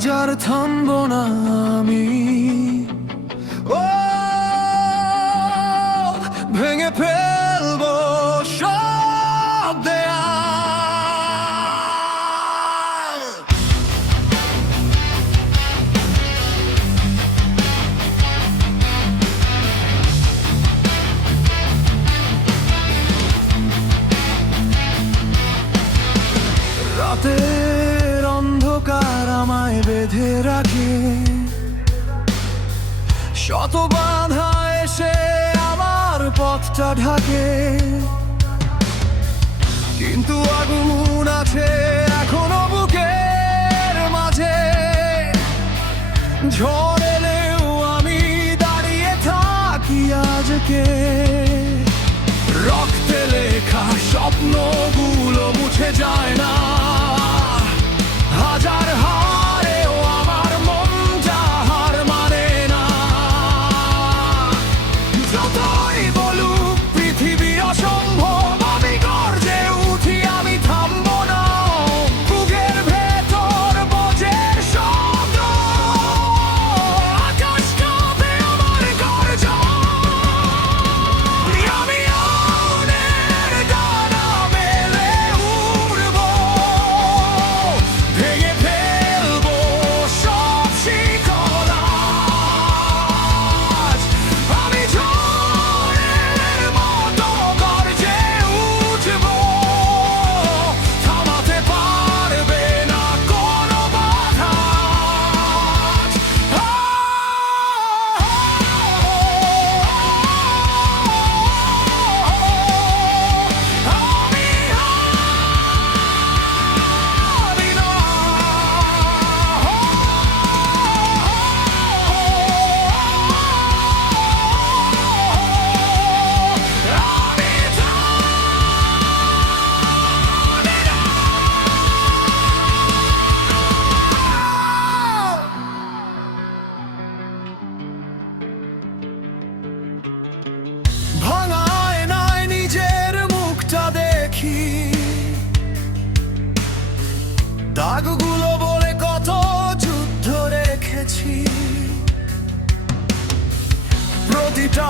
হাজার থামবো না আমি। ও ভেঙে ফেলবো সব দেয়াল। রাতের অন্ধকার আমায় বেঁধে রাখে, শত বাধা এসে আমার পথটা ঢাকে, কিন্তু আগুন আছে এখনো বুকের মাঝে। ঝড় এলেও আমি দাঁড়িয়ে থাকি আজকে। রক্তে লেখা স্বপ্নগুলো মুছে যায় না, হাজার হারেও আমার মনটা হার মানে না। যতই বলুক পৃথিবী অসম্ভব, আমি গর্জে উঠি, আমি থামবো না। বুকের ভেতর বজ্রের শব্দ, আকাশ কাঁপে আমার গর্জন। আমি আগুনের ডানা মেলে উড়বো, ভেঙে ফেলবো সব শিকল আজ। আমি ঝড়ের মতো গর্জে উঠবো, থামাতে পারবে না কোনো বাধা আজ। আমি হারি না। আমি ভাঙা আয়নায় নিজের মুখটা দেখি, দাগগুলো বলে কত যুদ্ধ রেখেছি। প্রতিটা